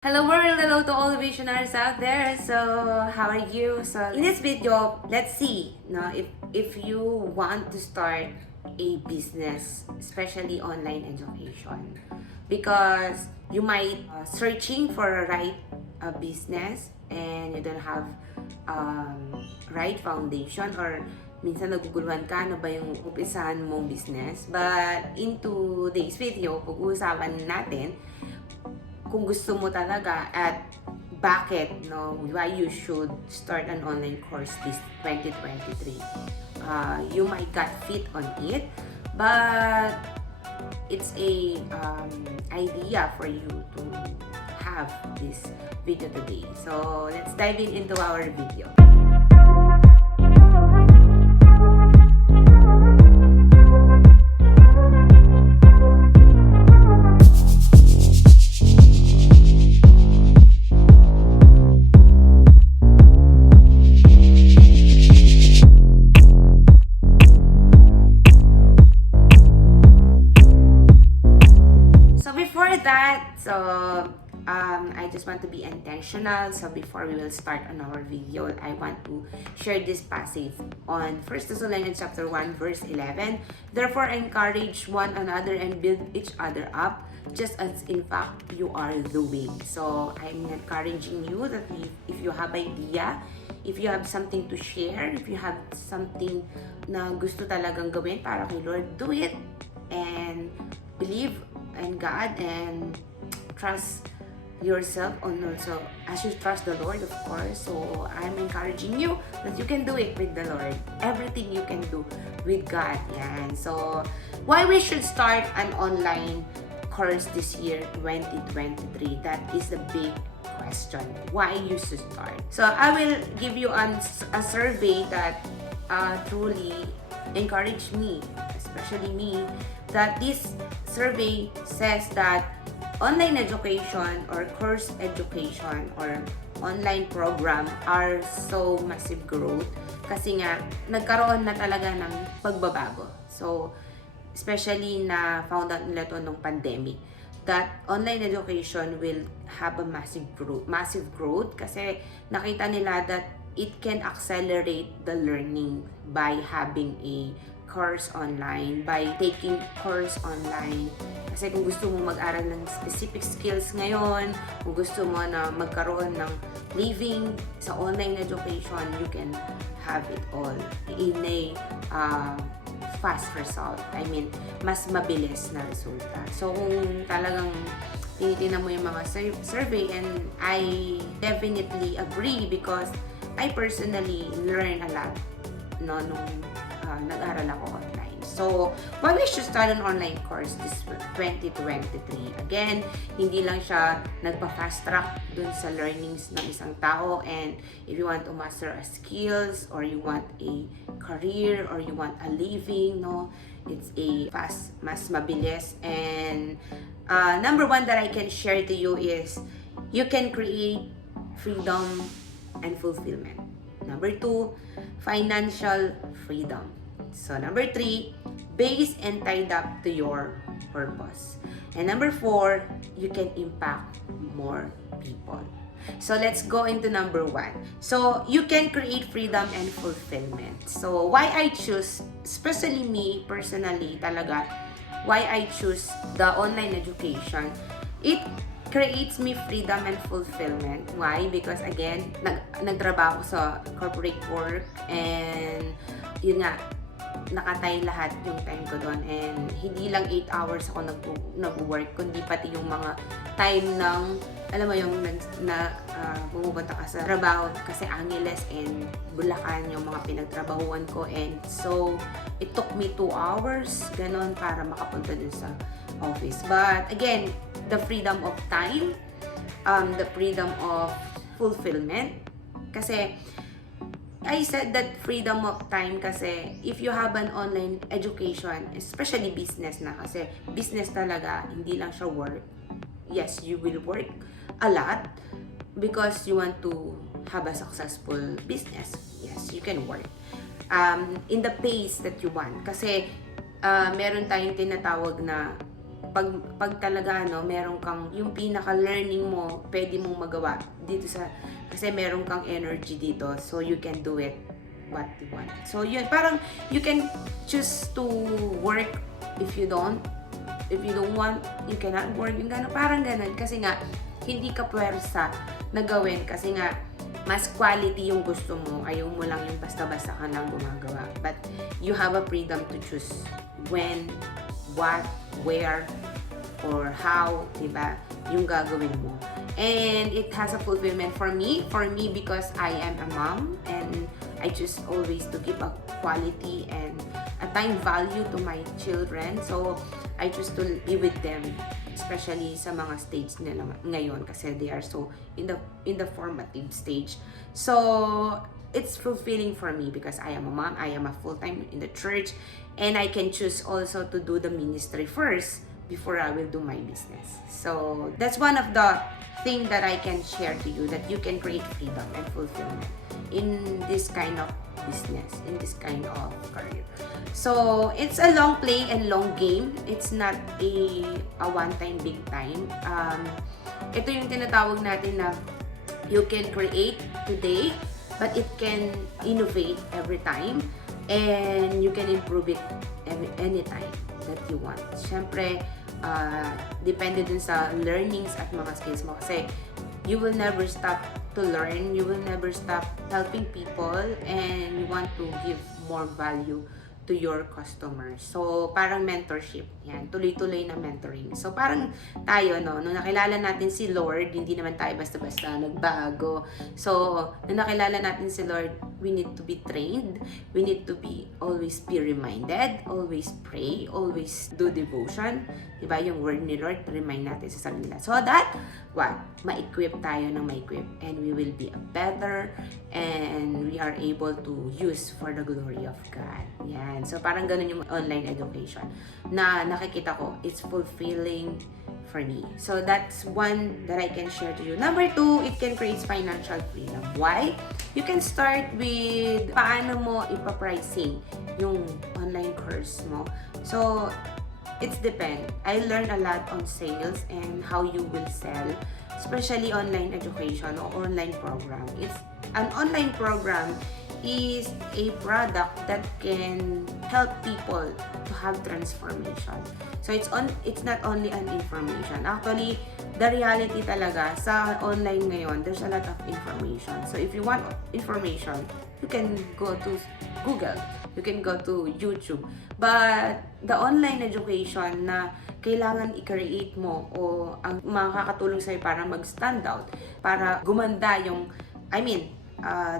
Hello world! Hello to all visionaries out there! So, how are you? So, in this video, let's see if you want to start a business, especially online education. Because you might searching for a right business and you don't have right foundation or minsan naguguluhan ka ano ba yung umpisahan mong business. But in today's video, pag-uusapan natin kung gusto mo talaga at bakit, why you should start an online course this 2023. You might got fit on it, but it's a idea for you to have this video today. So let's dive into our video. I just want to be intentional. So before we will start on our video, I want to share this passage on 1 Thessalonians chapter 1 verse 11. Therefore, encourage one another and build each other up, just as in fact you are doing. So I'm encouraging you that if you have idea, if you have something to share, if you have something na gusto talagang gawin para kay Lord, do it and believe in God and trust yourself, and also as you trust the Lord, of course. So I'm encouraging you that you can do it with the Lord. Everything you can do with God. Yan. So why we should start an online course this year 2023? That is the big question. Why you should start? So I will give you a survey that truly encouraged me, especially me, that this survey says that online education or course education or online program are so massive growth kasi nga nagkaroon na talaga ng pagbabago. So, especially na found out nila to nung pandemic that online education will have a massive growth kasi nakita nila that it can accelerate the learning by having a course online, by taking course online. Kasi kung gusto mo mag-aral ng specific skills ngayon, kung gusto mo na magkaroon ng living sa online education, you can have it all in a fast result. I mean, mas mabilis na resulta. So kung talagang tinitingnan mo yung mga survey, and I definitely agree because I personally learn a lot nung nag-aral ako online. So, why we should start an online course this 2023? Again, hindi lang siya nagpa-fast track dun sa learnings ng isang tao, and if you want to master a skills or you want a career or you want a living, it's a fast, mas mabilis. And number one that I can share to you is you can create freedom and fulfillment. Number two, financial freedom. So number three, based and tied up to your purpose. And number four, you can impact more people. So let's go into number one. So you can create freedom and fulfillment. So why I choose, especially me personally talaga, why I choose the online education, it creates me freedom and fulfillment. Why? Because again, nagtrabaho sa corporate work, and yun nga, nakatay lahat yung time ko doon, and hindi lang 8 hours ako nag-work, kundi pati yung mga time ng, alam mo yung pumupunta ka sa trabaho kasi Angeles and Bulacan yung mga pinagtrabahuan ko, and so it took me 2 hours ganon para makapunta dun sa office. But again, the freedom of time, the freedom of fulfillment, kasi I said that freedom of time kasi if you have an online education, especially business na, kasi business talaga, hindi lang siya work. Yes, you will work a lot because you want to have a successful business. Yes, you can work in the pace that you want. Kasi meron tayong tinatawag na pag talaga meron kang yung pinaka-learning mo, pwede mong magawa dito kasi meron kang energy dito, so you can do it what you want. So yun, parang you can choose to work if you don't want, you cannot work, yung gano'n, parang gano'n, kasi nga hindi ka puwersa na gawin, kasi nga mas quality yung gusto mo, ayaw mo lang yung basta-basta ka lang gumagawa, but you have a freedom to choose when, what, where, or how, diba, yung gagawin mo. And it has a fulfillment for me because I am a mom, and I choose always to give a quality and a time value to my children. So I choose to be with them, especially sa mga stage nila ngayon, kasi they are so in the formative stage. So it's fulfilling for me because I am a mom, I am a full-time in the church, and I can choose also to do the ministry first before I will do my business. So that's one of the thing that I can share to you, that you can create freedom and fulfillment in this kind of business, in this kind of career. So it's a long play and long game. It's not a one-time big time. Ito yung tinatawag natin na you can create today, but it can innovate every time, and you can improve it anytime that you want. Siyempre, depende din sa learnings at mga skills mo, kasi you will never stop to learn, you will never stop helping people, and you want to give more value to your customers. So, parang mentorship. Yan, tuloy-tuloy na mentoring. So, parang tayo, nung nakilala natin si Lord, hindi naman tayo basta-basta nagbago. So, nung nakilala natin si Lord, we need to be trained. We need to always be reminded, always pray, always do devotion. Diba? Yung word ni Lord, remind natin sa sarili nila. So that, ma-equip tayo ng ma-equip, and we will be a better, and we are able to use for the glory of God. Yan. So parang ganun yung online education na nakikita ko, it's fulfilling for me. So that's one that I can share to you. Number 2, it can create financial freedom. Why? You can start with paano mo ipa-pricing yung online course mo. So it's depend. I learned a lot on sales and how you will sell, especially online education or online program. It's an online program is a product that can help people to have transformation. So it's not only an information. Actually, the reality talaga sa online ngayon, there's a lot of information. So if you want information, you can go to Google, you can go to YouTube. But the online education na kailangan i-create mo o ang makakatulong sa'yo para mag-stand out, para gumanda yung,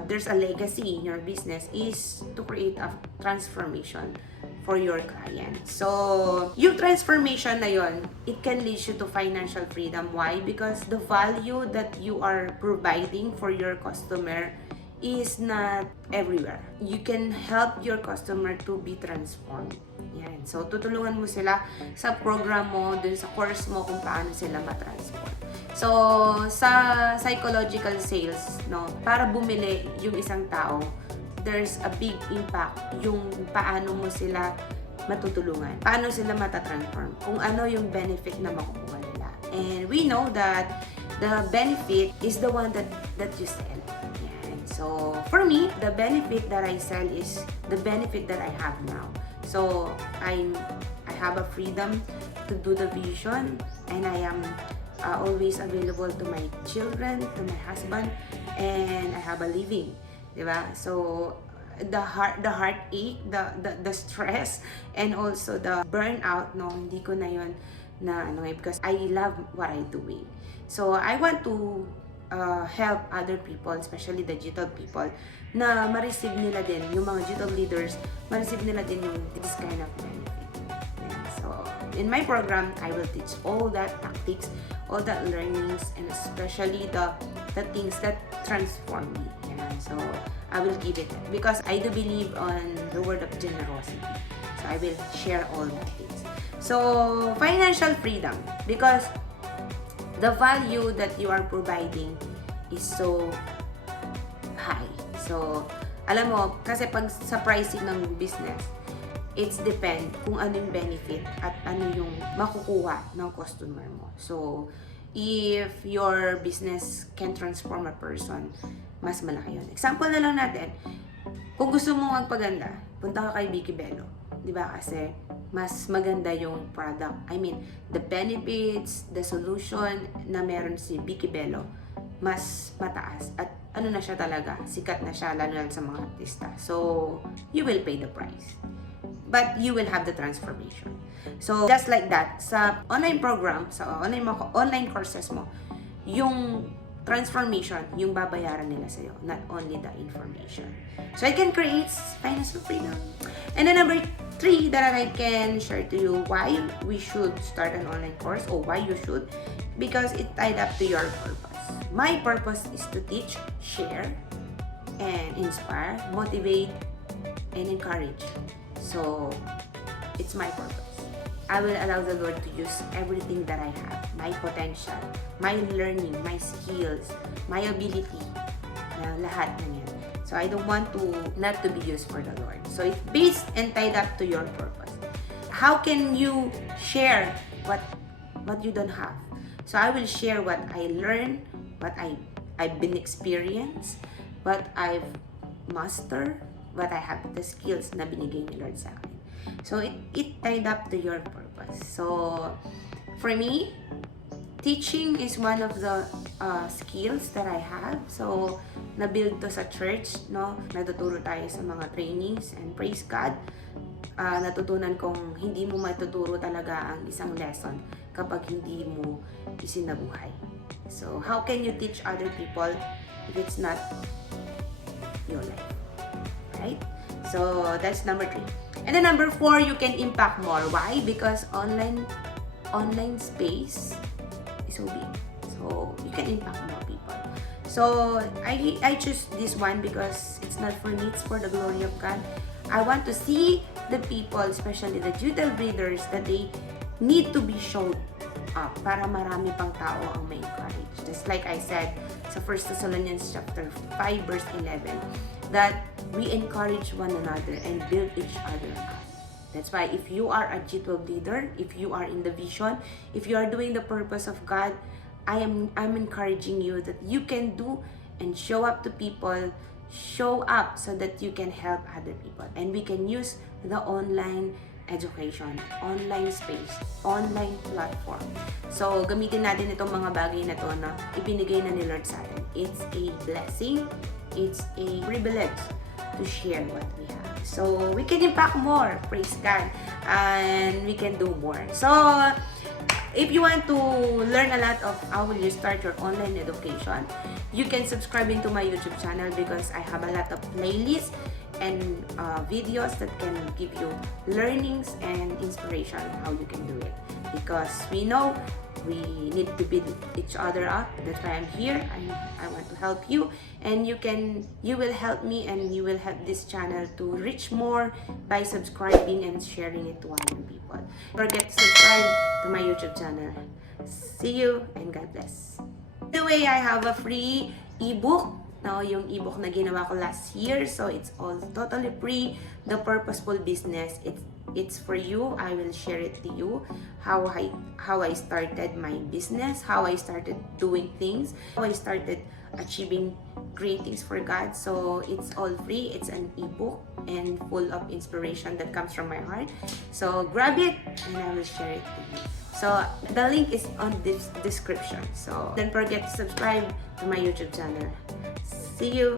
there's a legacy in your business, is to create a transformation for your client. So, yung transformation na yon, it can lead you to financial freedom. Why? Because the value that you are providing for your customer is not everywhere. You can help your customer to be transformed. Yan. So, tutulungan mo sila sa program mo, dun sa course mo, kung paano sila matransform. So, sa psychological sales, para bumili yung isang tao, there's a big impact yung paano mo sila matutulungan, paano sila matatransform, kung ano yung benefit na makukuha nila. And we know that the benefit is the one that you sell. So, for me, the benefit that I sell is the benefit that I have now. So, I have a freedom to do the vision, and I am always available to my children, to my husband, and I have a living, diba? So, the heartache, the stress, and also the burnout, hindi ko na yun because I love what I'm doing. So, I want to help other people, especially the G12 people, na ma-receive nila din, yung mga G12 leaders, ma-receive nila din yung this kind of benefit. And so, in my program, I will teach all that tactics, all that learnings, and especially the things that transform me. Yeah. So, I will give it because I do believe on the word of generosity. So, I will share all the things. So, financial freedom, because the value that you are providing is so high. So, alam mo, kasi pag sa pricing ng business, it's depend kung ano yung benefit at ano yung makukuha ng customer mo. So, if your business can transform a person, mas malaki yun. Example na lang natin, kung gusto mo magpaganda, punta ka kay Vicky Bello. Di ba? Kasi mas maganda yung product. I mean, the benefits, the solution na meron si Vicky Bello, mas mataas. At ano na siya talaga, sikat na siya, lalo na sa mga artista. So, you will pay the price. But you will have the transformation. So, just like that, sa online program, sa online courses mo, yung transformation, yung babayaran nila sa'yo, not only the information. So, I can create financial freedom. And then number 3 that I can share to you why we should start an online course or why you should, because it tied up to your purpose. My purpose is to teach, share, and inspire, motivate, and encourage. So, it's my purpose. I will allow the Lord to use everything that I have, my potential, my learning, my skills, my ability, lahat na yan. So, I don't want to not to be used for the Lord. So, it's based and tied up to your purpose. How can you share what you don't have? So, I will share what I learned, what I've been experienced, what I've mastered, what I have, the skills na binigay ni Lord sa akin. So, it tied up to your purpose. So, for me, teaching is one of the skills that I have. So, na-build to sa church, no? Natuturo tayo sa mga trainings, and praise God, natutunan kong hindi mo matuturo talaga ang isang lesson kapag hindi mo isinabuhay. So, how can you teach other people if it's not your life? Right? So, that's number 3. And then number 4, you can impact more. Why? Because online space is so big. So, you can impact more people. So, I choose this one because it's not for me, it's for the glory of God. I want to see the people, especially the G12 readers, that they need to be shown up para marami pang tao ang may encourage. Just like I said sa 1 Thessalonians chapter 5 verse 11, that we encourage one another and build each other up. That's why if you are a G12 leader, if you are in the vision, if you are doing the purpose of God, I'm encouraging you that you can do and show up to people, show up so that you can help other people. And we can use the online education, online space, online platform. So, gamitin natin itong mga bagay na to na ibinigay na ni Lord sa atin. It's a blessing, it's a privilege to share what we have. So, we can impact more, praise God, and we can do more. So, if you want to learn a lot of how will you start your online education, you can subscribe into my YouTube channel because I have a lot of playlists and videos that can give you learnings and inspiration how you can do it. Because we know we need to build each other up. That's why I'm here. I want to help you, and you will help me, and you will help this channel to reach more by subscribing and sharing it to other people. Don't forget to subscribe to my YouTube channel. See you and God bless. By the way, I have a free ebook. Now, yung ebook na ginawa ko last year, so it's all totally free. The Purposeful Business, it's for you. I will share it to you how I started my business, how I started doing things, how I started achieving great things for God. So it's all free. It's an ebook and full of inspiration that comes from my heart. So grab it and I will share it to you. So the link is on this description. So don't forget to subscribe to my YouTube channel. See you.